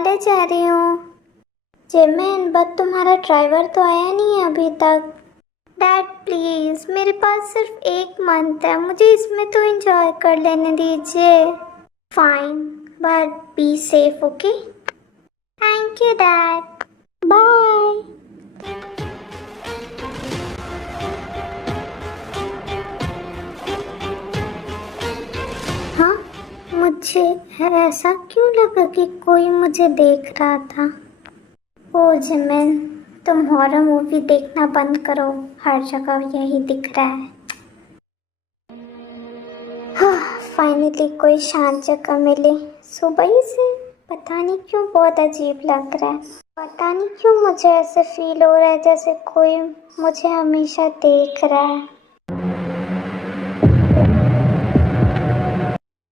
College जा रही हूँ। जिमिन, बट तुम्हारा ड्राइवर तो आया नहीं है अभी तक। डैड प्लीज़, मेरे पास सिर्फ 1 मंथ है, मुझे इसमें तो एंजॉय कर लेने दीजिए। Fine, but be safe, okay. Thank you dad, bye. हाँ, मुझे ऐसा क्यों लगा कि कोई मुझे देख रहा था। ओ जिमिन, तुम हॉरर मूवी देखना बंद करो, हर जगह यही दिख रहा है। हाँ, फाइनली कोई शांत जगह मिली। सुबह ही से पता नहीं क्यों बहुत अजीब लग रहा है। पता नहीं क्यों मुझे ऐसे फील हो रहा है जैसे कोई मुझे हमेशा देख रहा है।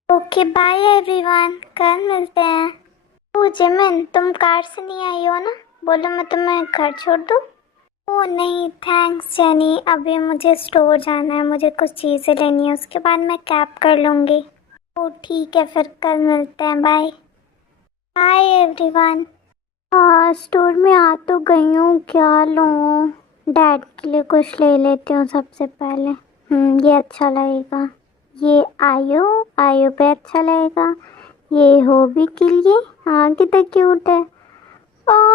ओके बाय एवरीवन, कल मिलते हैं। ओ जिमिन, तुम कार से नहीं आई हो ना? बोलो मैं तुम्हें घर छोड़ दूँ? ओ नहीं थैंक्स जेनी, अभी मुझे स्टोर जाना है, मुझे कुछ चीज़ें लेनी है, उसके बाद मैं कैब कर लूँगी। ओ ठीक है, फिर कल मिलते हैं, बाय। Hi everyone. हाँ, स्टोर में आ तो गई हूँ, क्या लूँ? डैड के लिए कुछ ले लेती हूँ सबसे पहले। ये अच्छा लगेगा। ये आयु आयु पे अच्छा लगेगा। ये होबी के लिए, हाँ कितना क्यूट है।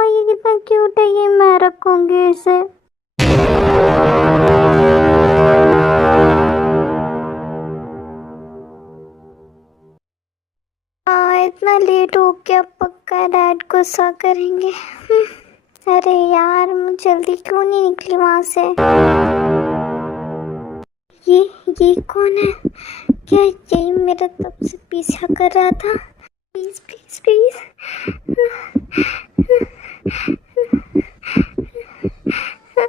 ये कितना क्यूट है, ये मैं रखूँगी इसे। इतना लेट हो गया, पक्का डैड गुस्सा करेंगे। अरे यार, मैं जल्दी क्यों नहीं निकली वहाँ से? ये कौन है? क्या यही मेरा तब से पीछा कर रहा था? Please please please.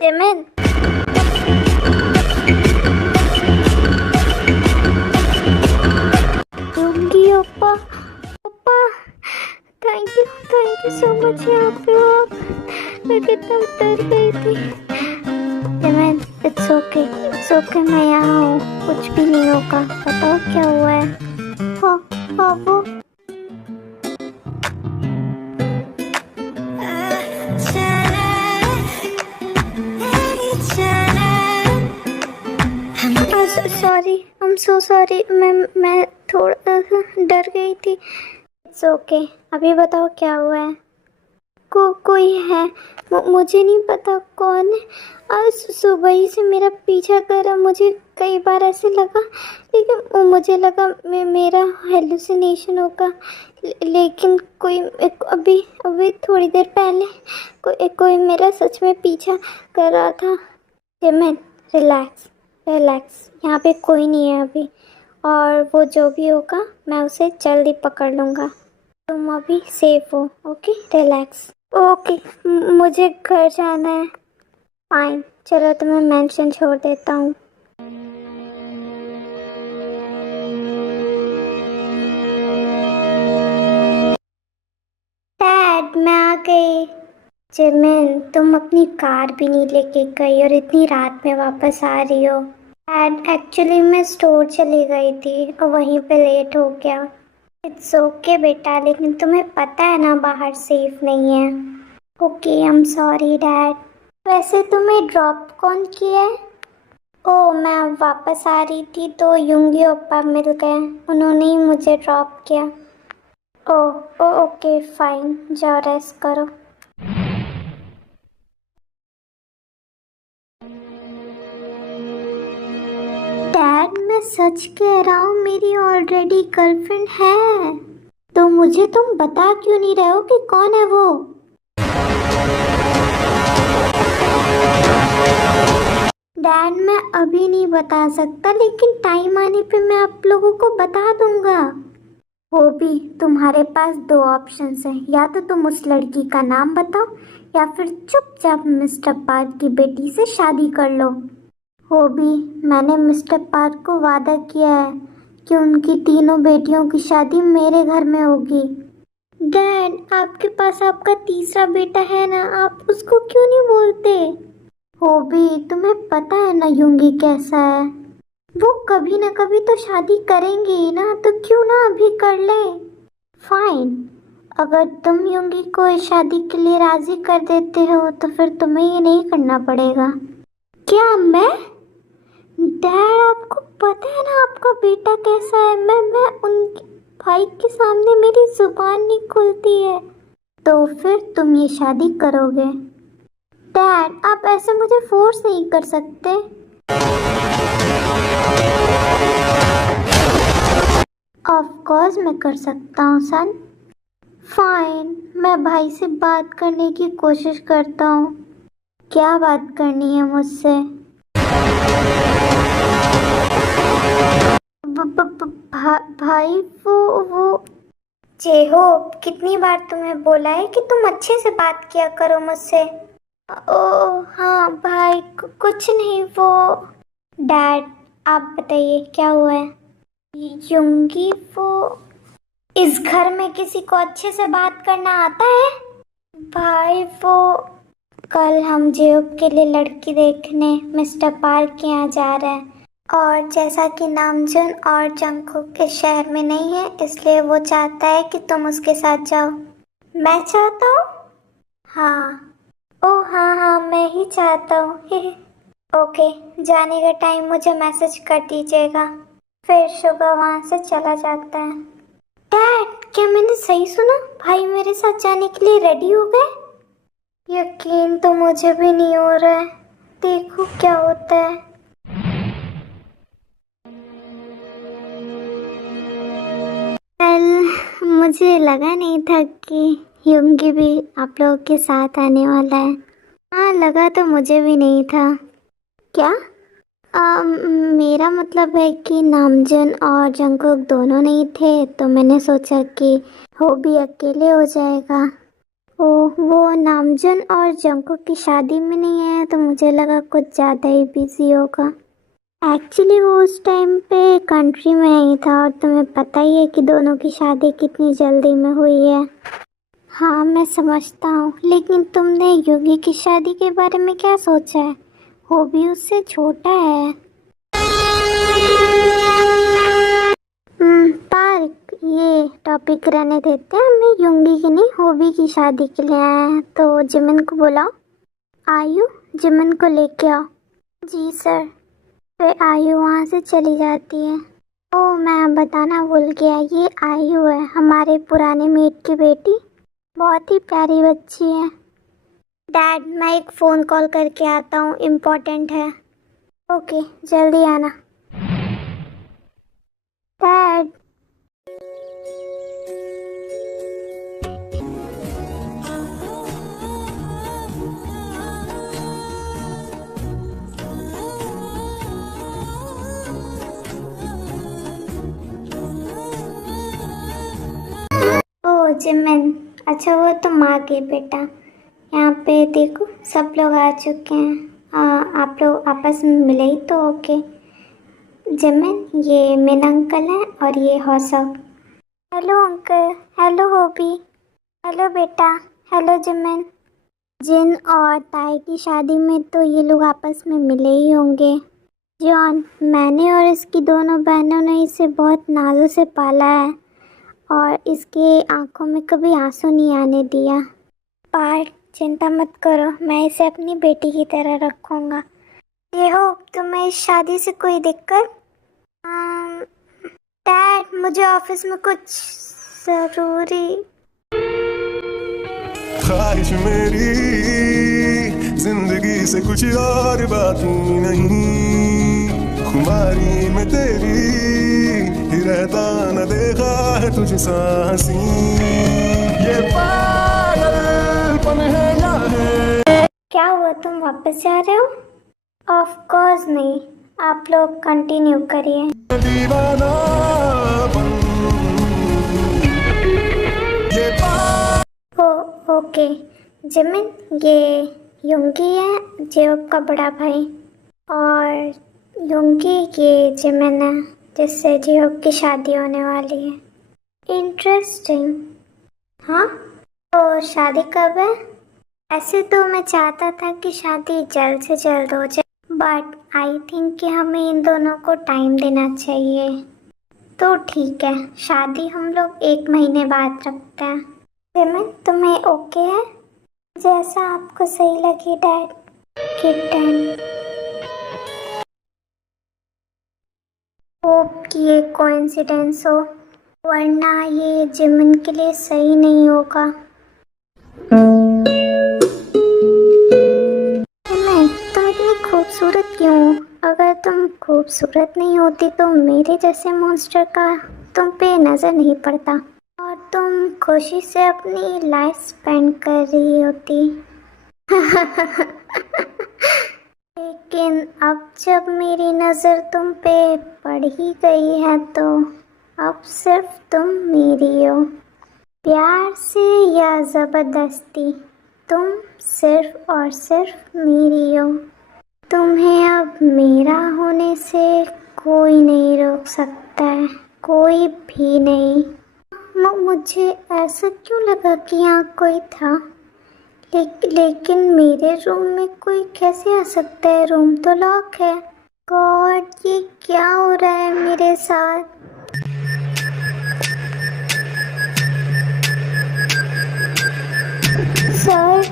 जिमिन, लूंगी ओप्पा। ओप्पा, थैंक यू सो मच। यहाँ पे हो आप? मैं कितना डर गई थी। जिमिन, इट्स ओके, मैं यहाँ हूँ, कुछ भी नहीं होगा। बताओ क्या हुआ है? हाँ वो sorry, I am so sorry, मैं थोड़ा डर गई थी। इट्स ओके, अभी बताओ क्या हुआ है? कोई है? मुझे नहीं पता कौन है। आज सुबह ही से मेरा पीछा कर रहा, मुझे कई बार ऐसे लगा, लेकिन मुझे लगा मेरा हेलुसिनेशन होगा, लेकिन कोई अभी थोड़ी देर पहले कोई मेरा सच में पीछा कर रहा था। जिमिन, रिलैक्स, यहाँ पे कोई नहीं है अभी, और वो जो भी होगा मैं उसे जल्दी पकड़ लूँगा। तुम अभी सेफ हो, ओके? रिलैक्स। ओके, मुझे घर जाना है। फाइन, चलो तुम्हें मेंशन छोड़ देता हूँ। डैड, मैं आ गई। जिमिन, तुम अपनी कार भी नहीं लेके गई और इतनी रात में वापस आ रही हो। डैड, एक्चुअली मैं स्टोर चली गई थी और वहीं पे लेट हो गया। इट्स ओके बेटा, लेकिन तुम्हें पता है ना बाहर सेफ नहीं है। Okay, I am sorry dad. वैसे तुम्हें ड्रॉप कौन किया है? ओ, मैं वापस आ रही थी तो युंगी ओप्पा मिल गए, उन्होंने ही मुझे ड्रॉप किया। ओके फाइन, जाओ रेस्ट करो। डैड, मैं सच कह रहा हूँ, मेरी ऑलरेडी गर्लफ्रेंड है। तो मुझे तुम बता क्यों नहीं रहे हो कि कौन है वो? डैड, मैं अभी नहीं बता सकता, लेकिन टाइम आने पे मैं आप लोगों को बता दूंगा। वो भी, तुम्हारे पास 2 ऑप्शंस हैं, या तो तुम उस लड़की का नाम बताओ या फिर चुपचाप मिस्टर पार्क की बेटी से शादी कर लो। वो भी, मैंने मिस्टर पार्क को वादा किया है कि उनकी तीनों बेटियों की शादी मेरे घर में होगी। डैड, आपके पास आपका तीसरा बेटा है ना, आप उसको क्यों नहीं बोलते? वो भी, तुम्हें पता है ना युंगी कैसा है, वो कभी ना कभी तो शादी करेंगे ही ना, तो क्यों ना अभी कर ले। फाइन, अगर तुम योंगी को इस शादी के लिए राजी कर देते हो तो फिर तुम्हें ये नहीं करना पड़ेगा। क्या मैं? डैड, आपको पता है ना आपका बेटा कैसा है। मैं उनके भाई के सामने मेरी जुबान नहीं खुलती है। तो फिर तुम ये शादी करोगे? डैड, आप ऐसे मुझे फोर्स नहीं कर सकते। ऑफ कोर्स मैं कर सकता हूँ सन। फाइन, मैं भाई से बात करने की कोशिश करता हूँ। क्या बात करनी है मुझसे? भाई वो जेहो, कितनी बार तुम्हें बोला है कि तुम अच्छे से बात किया करो मुझसे। ओ हाँ भाई, कुछ नहीं वो। डैड, आप बताइए क्या हुआ है? योंगी, वो इस घर में किसी को अच्छे से बात करना आता है? भाई वो कल हम जेब के लिए लड़की देखने मिस्टर पार्क के यहाँ जा रहे हैं, और जैसा कि नामजुन और जंगकुक के शहर में नहीं है, इसलिए वो चाहता है कि तुम उसके साथ जाओ। मैं चाहता हूँ? हाँ। ओ हाँ, मैं ही चाहता हूँ। ओके, जाने का टाइम मुझे मैसेज कर दीजिएगा। फिर सुबह वहाँ से चला जाता है। डैड, क्या मैंने सही सुना? भाई मेरे साथ जाने के लिए रेडी हो गए? यकीन तो मुझे भी नहीं हो रहा है। देखो क्या होता है। कल मुझे लगा नहीं था कि योंगी भी आप लोगों के साथ आने वाला है। हाँ, लगा तो मुझे भी नहीं था। क्या? मेरा मतलब है कि नामजुन और जंगकुक दोनों नहीं थे, तो मैंने सोचा कि वो भी अकेले हो जाएगा। वो नामजुन और जंगकुक की शादी में नहीं आया, तो मुझे लगा कुछ ज़्यादा ही बिजी होगा। एक्चुअली वो उस टाइम पे कंट्री में नहीं था, और तुम्हें पता ही है कि दोनों की शादी कितनी जल्दी में हुई है। हाँ, मैं समझता हूँ, लेकिन तुमने योगी की शादी के बारे में क्या सोचा है? वो भी उससे छोटा है। पार्क, ये टॉपिक रहने देते हैं। हमें योंगी की नहीं, होबी की शादी के लिए आए हैं, तो जिमिन को बुलाओ। आयु, जिमिन को लेके आओ। जी सर। फिर आयु वहाँ से चली जाती है। ओ, मैं बताना भूल गया, ये आयु है, हमारे पुराने मेट की बेटी। बहुत ही प्यारी बच्ची है। डैड, मैं एक फ़ोन कॉल करके आता हूँ, इम्पोर्टेंट है। ओके, जल्दी आना। डैड। ओ जिमिन, अच्छा वो तो माँ के बेटा। यहाँ पे देखो, सब लोग आ चुके हैं। आप लोग आपस में मिले ही तो ओके। जिमिन, ये मिन अंकल है और ये हौसव। Hello uncle. Hello Hobi. Hello बेटा। Hello Jimin. जिन और ताई की शादी में तो ये लोग आपस में मिले ही होंगे। जॉन, मैंने और इसकी दोनों बहनों ने इसे बहुत नाजों से पाला है, और इसके आंखों में कभी आंसू नहीं आने दिया। पार्थ, चिंता मत करो, मैं इसे अपनी बेटी की तरह रखूँगा। ये हो, तुम्हें इस शादी से कोई दिक्कत? डैड, मुझे ऑफिस में कुछ ज़रूरी। ख्वाहिश मेरी जिंदगी से कुछ और बाकी नहीं, खुमारी में तेरी ही रहता न देखा है तुझ सांसी, ये पागलपन है या है। क्या हुआ, तुम वापस जा रहे हो? ऑफ कोर्स नहीं, आप लोग कंटिन्यू करिए। दीवानापन ये ओके जिमिन, ये योंगी है, जेब का बड़ा भाई, और योंगी ये जिमिन है, जिससे जेब की शादी होने वाली है। इंटरेस्टिंग। हाँ, तो शादी कब है? ऐसे तो मैं चाहता था कि शादी जल्द से जल्द हो जाए, बट आई थिंक कि हमें इन दोनों को टाइम देना चाहिए। तो ठीक है, शादी हम लोग 1 महीने बाद रखते हैं। जिमिन तुम्हें ओके है? जैसा आपको सही लगे डैड। किटन। होप कि ये कोइंसिडेंस हो, वरना ये जिमिन के लिए सही नहीं होगा। जिमिन तुम इतनी खूबसूरत क्यों हो? अगर तुम खूबसूरत नहीं होती तो मेरे जैसे मॉन्स्टर का तुम पे नजर नहीं पड़ता और तुम खुशी से अपनी लाइफ स्पेंड कर रही होती। लेकिन अब जब मेरी नज़र तुम पे पड़ ही गई है तो अब सिर्फ तुम मेरी हो। प्यार से या ज़बरदस्ती, तुम सिर्फ और सिर्फ मेरी हो। तुम्हें अब मेरा होने से कोई नहीं रोक सकता है, कोई भी नहीं। मुझे ऐसा क्यों लगा कि यहाँ कोई था, लेकिन मेरे रूम में कोई कैसे आ सकता है? रूम तो लॉक है। गॉड, ये क्या हो रहा है मेरे साथ? सर,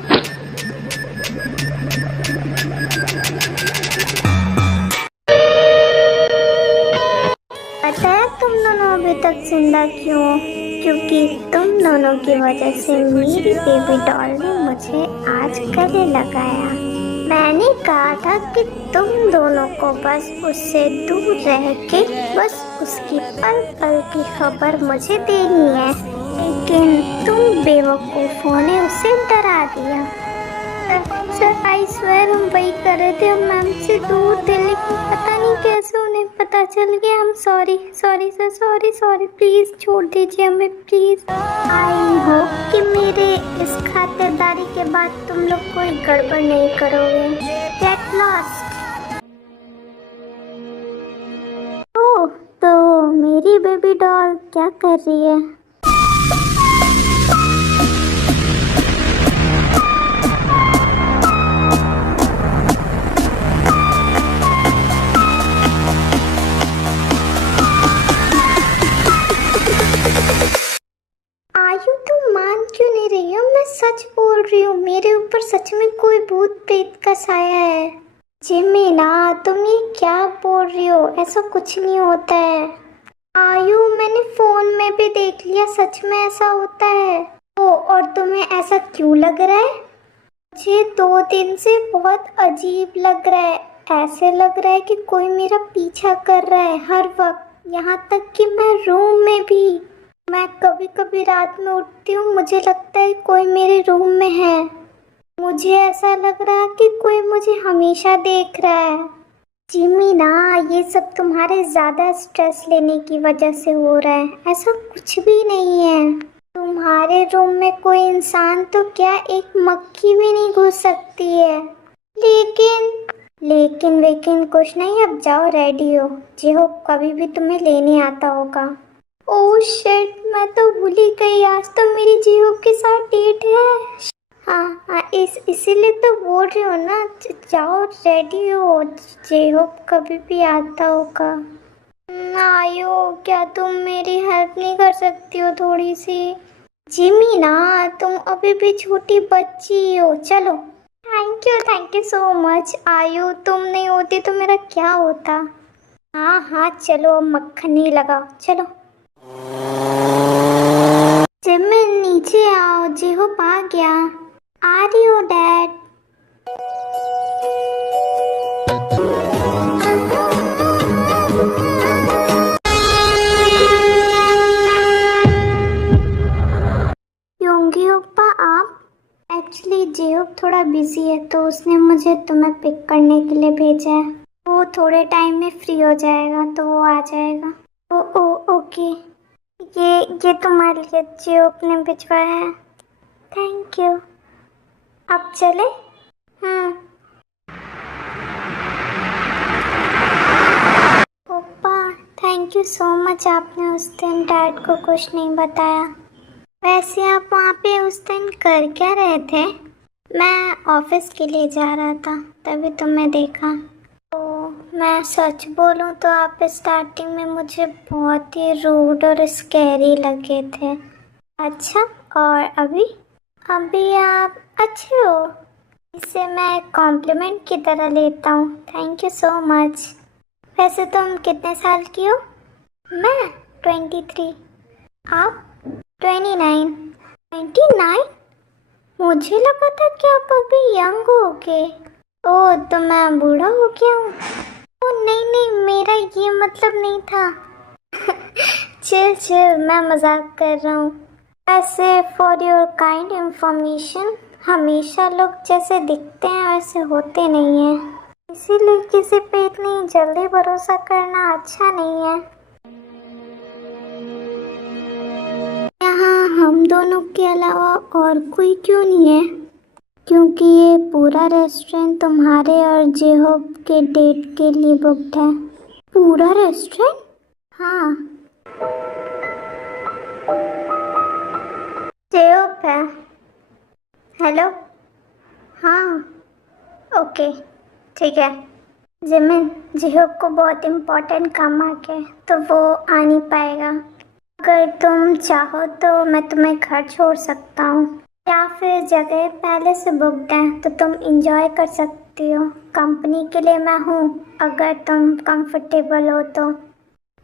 पता है तुम दोनों अभी तक जिंदा क्यों हो? क्योंकि तुम दोनों की वजह से मेरी बेबी डॉल ने मुझे आज गले लगाया। मैंने कहा था कि तुम दोनों को बस उससे दूर रह के बस उसकी पल पल की खबर मुझे देनी है, लेकिन तुम बेवकूफ़ों ने उसे डरा दिया। सर आई स्वेयर हम वही कर रहे थे, हम मैम से दूर थे, लेकिन पता नहीं कैसे उन्हें पता चल गया। हम sorry sorry sir, sorry sorry, please छोड़ दीजिए हमें प्लीज़। आई होप कि मेरे इस खातिरदारी के बाद तुम लोग कोई गड़बड़ नहीं करोगे। Get lost. ओह, तो मेरी बेबी डॉल क्या कर रही है? आयु, तुम मान क्यों नहीं रही हो? मैं सच बोल रही हूँ, मेरे ऊपर सच में कोई भूत प्रेत का साया है। जिमिना, तुम ये क्या बोल रही हो? ऐसा कुछ नहीं होता है। आयु, मैंने फोन में भी देख लिया, सच में ऐसा होता है। ओ, और तुम्हें ऐसा क्यों लग रहा है? मुझे 2 दिन से बहुत अजीब लग रहा है। ऐसे लग रहा है कि कोई मेरा पीछा कर रहा है हर वक्त, यहाँ तक कि मैं रूम में भी। मैं कभी कभी रात में उठती हूँ, मुझे लगता है कोई मेरे रूम में है। मुझे ऐसा लग रहा है कि कोई मुझे हमेशा देख रहा है। जिमिना, ये सब तुम्हारे ज़्यादा स्ट्रेस लेने की वजह से हो रहा है, ऐसा कुछ भी नहीं है। तुम्हारे रूम में कोई इंसान तो क्या, एक मक्खी भी नहीं घुस सकती है। लेकिन कुछ नहीं, अब जाओ रेडी हो, जिहो कभी भी तुम्हें लेने आता होगा। ओह शिट, मैं तो भूल ही गई, आज तो मेरी जिहो के साथ डेट है। हाँ, इसीलिए तो बोल रही हो ना, जाओ रेडी हो, जिहो कभी भी आता होगा। आयो, क्या तुम मेरी हेल्प नहीं कर सकती हो थोड़ी सी? जिमिना, तुम अभी भी छोटी बच्ची हो। चलो। Thank you so much. आयु, तुम नहीं होती तो मेरा क्या होता? हाँ चलो, मक्खन नहीं लगाओ, चलो। जिमिन, नीचे आओ, जिहो आ गया। आ रही हो डैड। योंगी ओप्पा, आप? एक्चुअली जिहोप थोड़ा बिजी है तो उसने मुझे तुम्हें पिक करने के लिए भेजा है। वो थोड़े टाइम में फ्री हो जाएगा तो वो आ जाएगा। ओके, ये तुम्हारे लिए जिहोप ने भिजवाया है। Thank you. अब चले? ओप्पा, थैंक यू सो मच, आपने उस दिन डैड को कुछ नहीं बताया। वैसे आप वहाँ पे उस दिन कर क्या रहे थे? मैं ऑफिस के लिए जा रहा था, तभी तुम्हें देखा। तो मैं सच बोलूँ तो आप स्टार्टिंग में मुझे बहुत ही रूड और स्कैरी लगे थे। अच्छा, और अभी अभी आप अच्छे हो, इसे मैं कॉम्प्लीमेंट की तरह लेता हूँ। Thank you so much. वैसे तुम कितने साल की हो? मैं 23। आप? 29। 29? मुझे लगा था कि आप अभी यंग होगे। ओह, तो मैं बूढ़ा हो गया हूँ। ओह नहीं नहीं, मेरा ये मतलब नहीं था। चिल चिल, मैं मजाक कर रहा हूँ। ऐसे फॉर योर काइंड इंफॉर्मेशन, हमेशा लोग जैसे दिखते हैं वैसे होते नहीं हैं, इसीलिए किसी पे इतनी जल्दी भरोसा करना अच्छा नहीं है। यहाँ हम दोनों के अलावा और कोई क्यों नहीं है? क्योंकि ये पूरा रेस्टोरेंट तुम्हारे और जेहोब के डेट के लिए बुक्ड है। पूरा रेस्टोरेंट? हाँ, जेहोब है। हेलो। हाँ, ओके, ठीक है। जिमिन, जेहोब को बहुत इम्पोर्टेंट काम आ गया है तो वो आ नहीं पाएगा। अगर तुम चाहो तो मैं तुम्हें घर छोड़ सकता हूँ, या फिर जगह पहले से बुक्ड है तो तुम इंजॉय कर सकती हो। कंपनी के लिए मैं हूँ, अगर तुम कंफर्टेबल हो तो।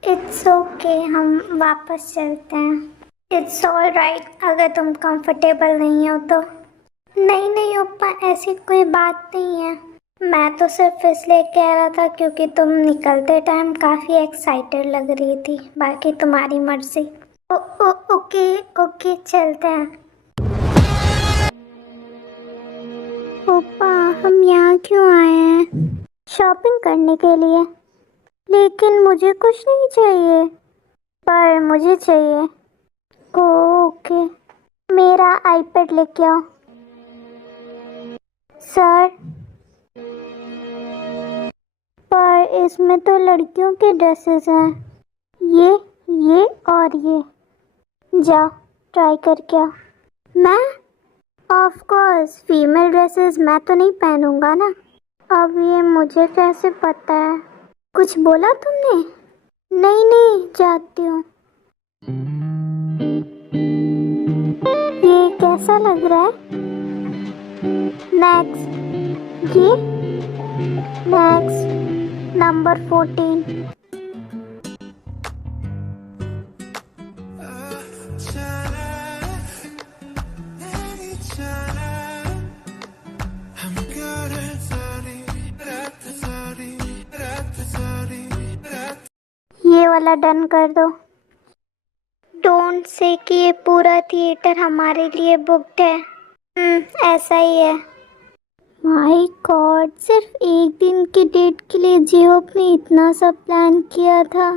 इट्स ओके, हम वापस चलते हैं। इट्स ऑल राइट, अगर तुम कंफर्टेबल नहीं हो तो। नहीं नहीं ओप्पा, ऐसी कोई बात नहीं है। मैं तो सिर्फ इसलिए कह रहा था क्योंकि तुम निकलते टाइम काफ़ी एक्साइटेड लग रही थी। बाकी तुम्हारी मर्जी। ओके ओके, चलते हैं। ओप्पा, हम यहाँ क्यों आए हैं? शॉपिंग करने के लिए। लेकिन मुझे कुछ नहीं चाहिए। पर मुझे चाहिए। ओके, मेरा आईपैड लेके आओ। सर, पर इसमें तो लड़कियों के ड्रेसेस हैं। ये और ये। जाओ, ट्राई करके आओ। मैं? ऑफ कोर्स, फीमेल ड्रेसेस मैं तो नहीं पहनूंगा ना। अब ये मुझे कैसे पता है? कुछ बोला तुमने? नहीं नहीं, जाती हूँ। ये कैसा लग रहा है? नेक्स्ट। ये नेक्स्ट, नंबर 14। ये वाला डन कर दो। डोंट से कि ये पूरा थिएटर हमारे लिए बुक्ड है। ऐसा ही है। माय गॉड, सिर्फ एक दिन की डेट के लिए जेहोब ने इतना सब प्लान किया था।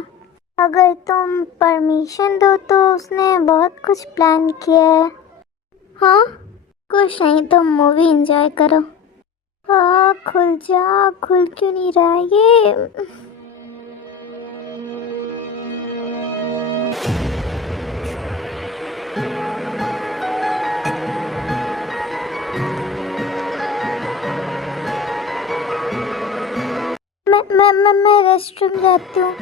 अगर तुम परमिशन दो तो उसने बहुत कुछ प्लान किया है। हाँ, कुछ नहीं, तुम मूवी एंजॉय करो। हाँ, खुल जा, खुल क्यों नहीं रहा ये? मैं रेस्टरूम जाती हूँ।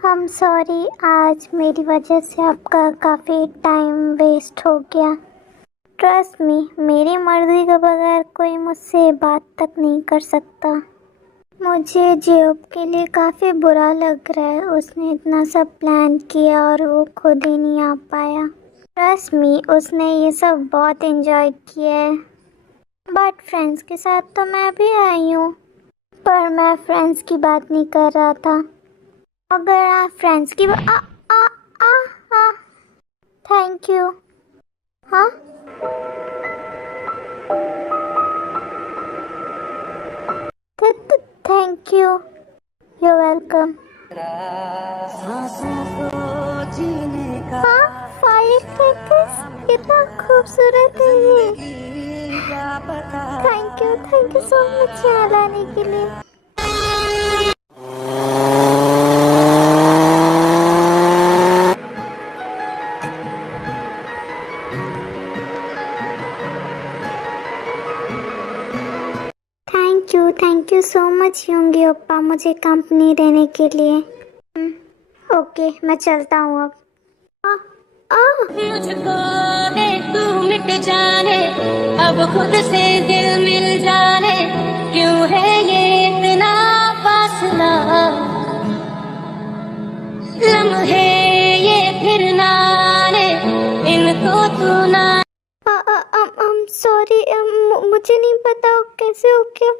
हम सॉरी, आज मेरी वजह से आपका काफ़ी टाइम वेस्ट हो गया। ट्रस्ट मी, मेरी मर्जी के बगैर कोई मुझसे बात तक नहीं कर सकता। मुझे जेहोब के लिए काफ़ी बुरा लग रहा है। उसने इतना सब प्लान किया और वो खुद ही नहीं आ पाया। ट्रस्ट मी, उसने ये सब बहुत एंजॉय किया है। बट फ्रेंड्स के साथ तो मैं भी आई हूँ। पर मैं फ्रेंड्स की बात नहीं कर रहा था। अगर आप फ्रेंड्स की थैंक यू। हाँ, थैंक यू, यू वेलकम। हाँ, फायरक्रेकर्स कितना खूबसूरत है ये। थैंक यू सो मच यहाँ लाने के लिए। थैंक यू सो मच योंगी ओप्पा, मुझे कंपनी देने के लिए। ओके, मैं चलता हूँ अब। मुझको दे तू मिट जाने, अब खुद से दिल मिल जाने, क्यों है ये इतना फासला, लम्हे ये फिर ना आने, इनको तू ना। सॉरी, मुझे नहीं पता कैसे हो गया।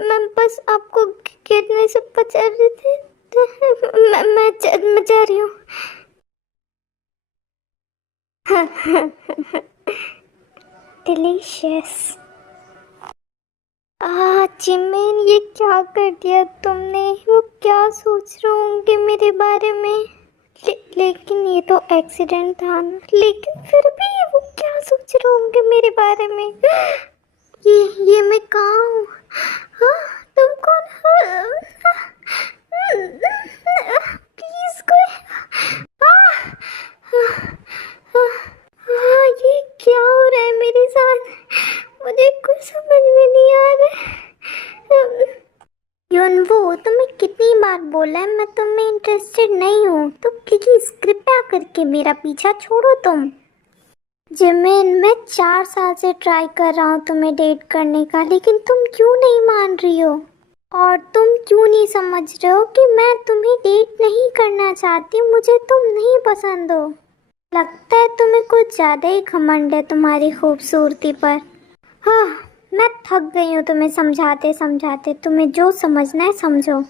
मैं बस आपको गिरने से बचा रही थी। मैं जा रही हूँ। डिलीशियस। जिमिन, ये क्या कर दिया तुमने? वो क्या सोच रहे होंगे मेरे बारे में? लेकिन ये तो एक्सीडेंट था ना। लेकिन फिर भी वो क्या सोच रहे होंगे मेरे बारे में? ये मैं कहाँ हूँ? हाँ, तुम कौन हो? प्लीज कोई। ये क्या हो रहा है मेरे साथ? मुझे कुछ समझ में नहीं आ रहा। युनवू, तुम्हें कितनी बार बोला है मैं तुम्हें इंटरेस्टेड नहीं हूँ, तो प्लीज कृपया करके मेरा पीछा छोड़ो तुम। जिमिन, मैं 4 साल से ट्राई कर रहा हूँ तुम्हें डेट करने का, लेकिन तुम क्यों नहीं मान रही हो? और तुम क्यों नहीं समझ रहे हो कि मैं तुम्हें डेट नहीं करना चाहती, मुझे तुम नहीं पसंद हो। लगता है तुम्हें कुछ ज़्यादा ही घमंड है तुम्हारी खूबसूरती पर। हाँ, मैं थक गई हूँ तुम्हें समझाते समझाते। तुम्हें जो समझना है समझो।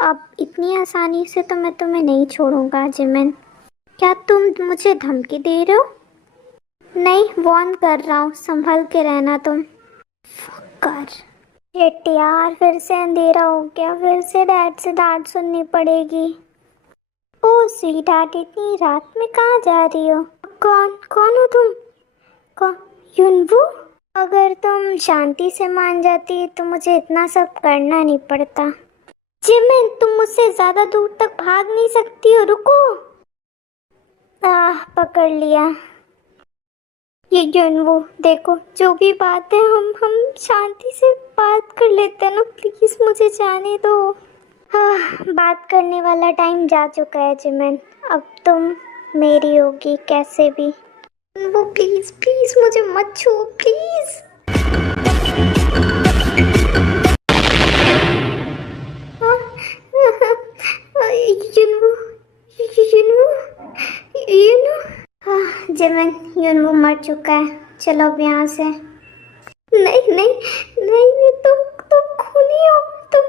अब इतनी आसानी से तो मैं तुम्हें नहीं छोड़ूंगा जिमिन। क्या तुम मुझे धमकी दे रहे हो? नहीं, वार्न कर रहा हूँ, संभल के रहना तुम। कर शेट यार, फिर से अंधेरा हो गया। फिर से डैड से डांट सुननी पड़ेगी। ओ स्वीट हार्ट, इतनी रात में कहाँ जा रही हो? कौन हो तुम? कौन? युनवू? अगर तुम शांति से मान जाती तो मुझे इतना सब करना नहीं पड़ता। जिमिन, तुम मुझसे ज्यादा दूर तक भाग नहीं सकती हो, रुको। पकड़ लिया। ये युनवू, देखो जो भी बात है हम शांति से बात कर लेते हैं ना, प्लीज मुझे जाने दो। बात करने वाला टाइम जा चुका है जिमिन, अब तुम मेरी होगी कैसे भी। वो प्लीज प्लीज मुझे मत छू प्लीज। जिमिन, युनवू मर चुका है, चलो अब यहाँ से। नहीं नहीं नहीं, नहीं तुम खूनी हो। तुम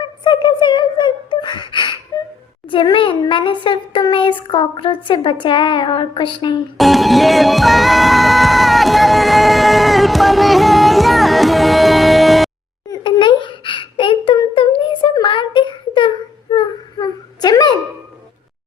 ऐसा कैसे कर सकते हो? जिमिन, मैंने सिर्फ तुम्हें इस कॉकरोच से बचाया है और कुछ नहीं।